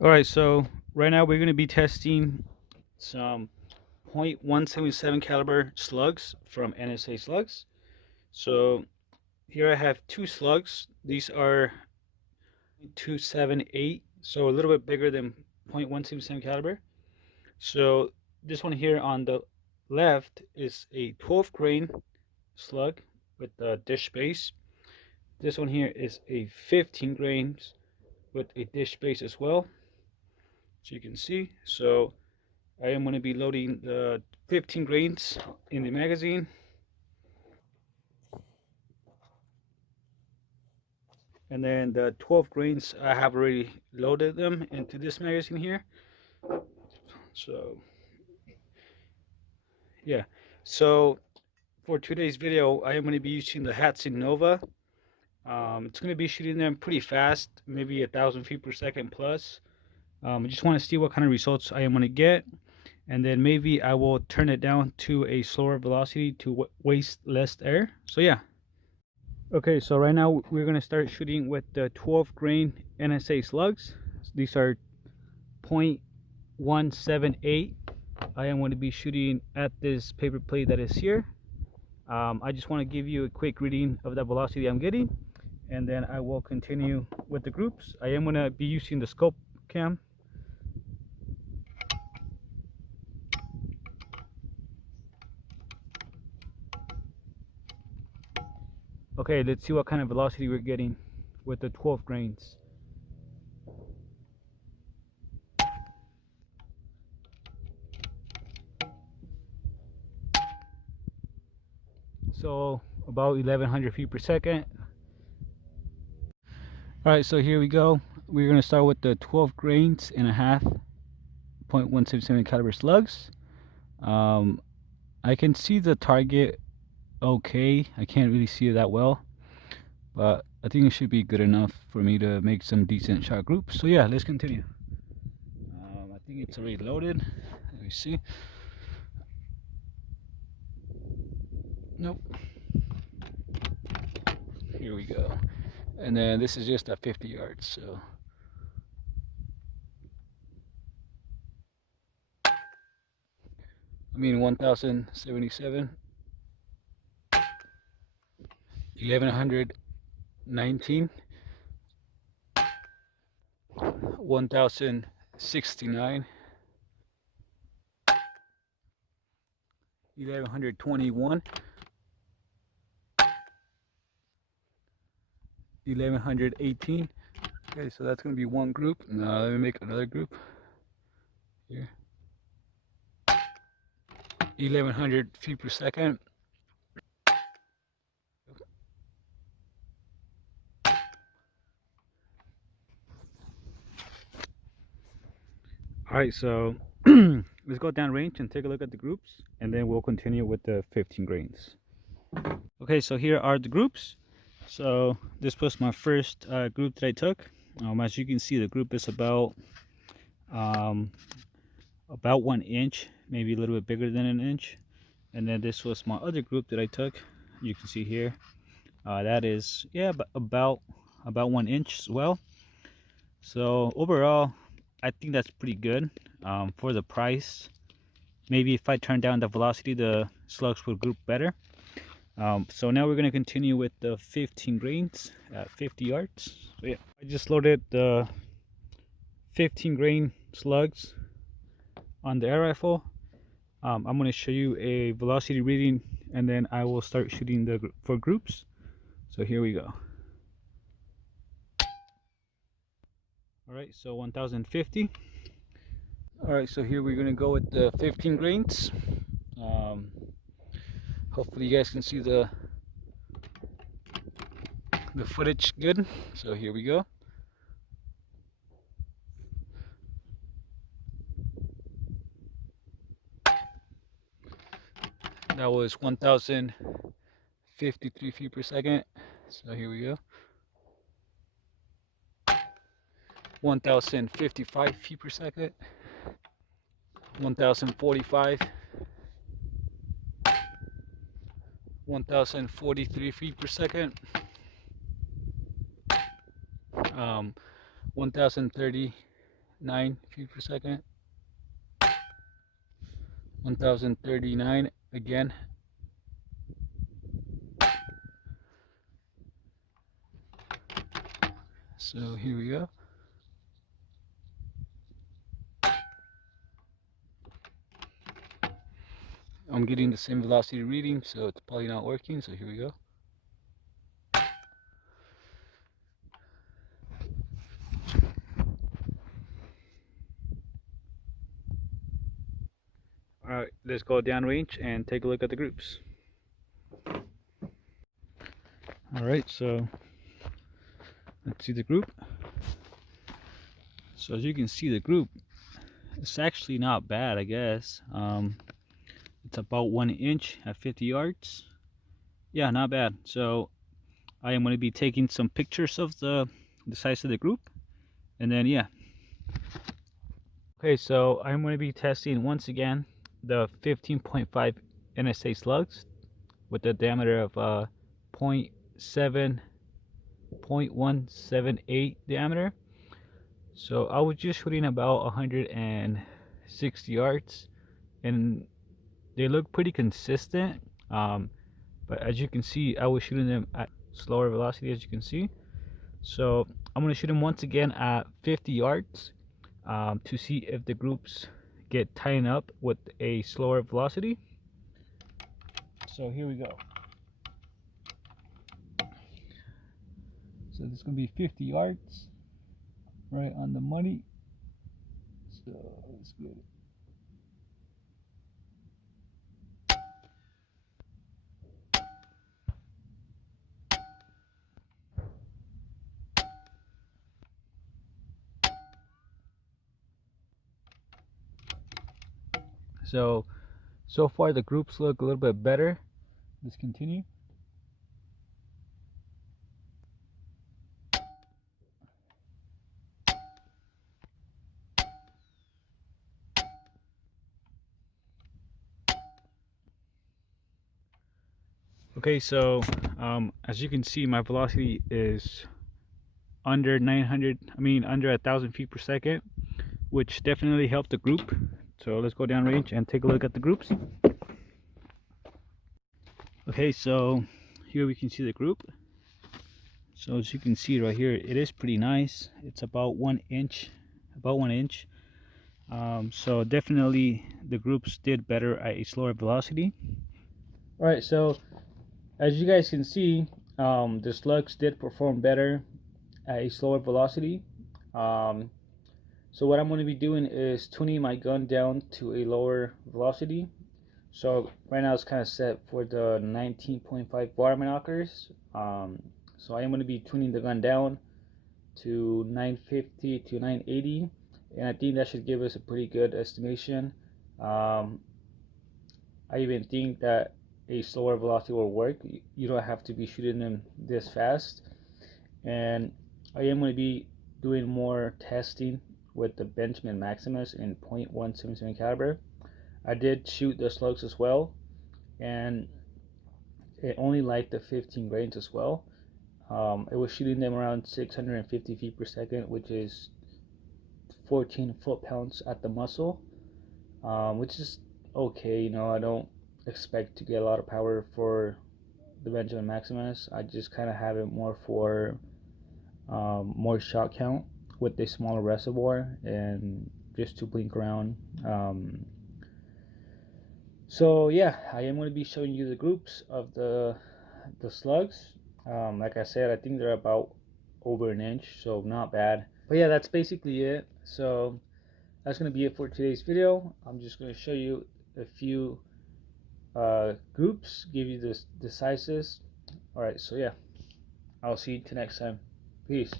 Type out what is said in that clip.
All right, so right now we're going to be testing some .177 caliber slugs from NSA Slugs. So here I have two slugs. These are 278, so a little bit bigger than .177 caliber. So this one here on the left is a 12 grain slug with a dish base. This one here is a 15 grains with a dish base as well, so you can see. So I am going to be loading the 15 grains in the magazine. And then the 12 grains, I have already loaded them into this magazine here. So, yeah. So, for today's video, I am going to be using the Hatsin Nova. It's going to be shooting them pretty fast, maybe 1,000 feet per second plus. I just want to see what kind of results I am going to get. And then maybe I will turn it down to a slower velocity to waste less air. So, yeah. Okay, so right now we're going to start shooting with the 12 grain NSA slugs. These are .178. I am going to be shooting at this paper plate that is here. I just want to give you a quick reading of the velocity I'm getting, and then I will continue with the groups. I am going to be using the scope cam. Okay, let's see what kind of velocity we're getting with the 12 grains. So about 1,100 feet per second. All right, so here we go. We're gonna start with the 12 grains and a half .177 caliber slugs. I can see the target okay. I can't really see it that well, but I think it should be good enough for me to make some decent shot groups. So yeah, let's continue. I think it's already loaded. Let me see. Nope. Here we go. And then this is just at 50 yards. So I mean 1,077, 1,119, 1,069, 1,121, 1,118. Okay, so that's going to be one group. Now let me make another group here. 1,100 feet per second. All right, so let's go down range and take a look at the groups, and then we'll continue with the 15 grains. Okay, so here are the groups. So this was my first group that I took. As you can see, the group is about 1 inch, maybe a little bit bigger than an inch. And then this was my other group that I took. You can see here, that is, yeah, about 1 inch as well. So overall, I think that's pretty good for the price. Maybe if I turn down the velocity, the slugs would group better. So now we're going to continue with the 15 grains at 50 yards. So yeah, I just loaded the 15 grain slugs on the air rifle. I'm going to show you a velocity reading, and then I will start shooting for groups. So here we go. All right, so 1,050. All right, so here we're going to go with the 15 grains. Hopefully you guys can see the footage good. So here we go. That was 1,053 feet per second. So here we go. 1,055 feet per second. 1,045. 1,043 feet per second. 1,030 9 feet per second. 1039 again. So here we go. I'm getting the same velocity reading, so it's probably not working. So here we go. Alright, let's go downrange and take a look at the groups. Alright, so let's see the group. So as you can see, the group, it's actually not bad, I guess. It's about 1 inch at 50 yards. Yeah, not bad. So I am going to be taking some pictures of the size of the group, and then yeah. Okay, so I'm going to be testing once again the 15.5 NSA slugs with a diameter of 0.178 diameter. So I was just shooting about 160 yards, and they look pretty consistent. But as you can see, I was shooting them at slower velocity, as you can see. So I'm going to shoot them once again at 50 yards to see if the groups get tightened up with a slower velocity. So here we go. So this is going to be 50 yards, right on the money. So let's get it. So far the groups look a little bit better. Let's continue. Okay, so as you can see, my velocity is under under 1,000 feet per second, which definitely helped the group. So let's go downrange and take a look at the groups. Okay, so here we can see the group. So as you can see right here, it is pretty nice. It's about 1 inch, so definitely the groups did better at a slower velocity. All right, so as you guys can see, the slugs did perform better at a slower velocity. So what I'm going to be doing is tuning my gun down to a lower velocity. So right now it's kind of set for the 19.5 bar binoculars. So I am going to be tuning the gun down to 950 to 980, and I think that should give us a pretty good estimation. I even think that a slower velocity will work. You don't have to be shooting them this fast. And I am going to be doing more testing with the Benjamin Maximus in .177 caliber. I did shoot the slugs as well, and it only liked the 15 grains as well. It was shooting them around 650 feet per second, which is 14 foot-pounds at the muzzle, which is okay. You know, I don't expect to get a lot of power for the Benjamin Maximus. I just kind of have it more for more shot count with a smaller reservoir and just to blink around. So yeah, I am going to be showing you the groups of the slugs. Like I said, I think they're about over 1 inch, so not bad. But yeah, that's basically it. So that's going to be it for today's video. I'm just going to show you a few groups, give you the sizes. All right, so yeah, I'll see you till next time. Peace.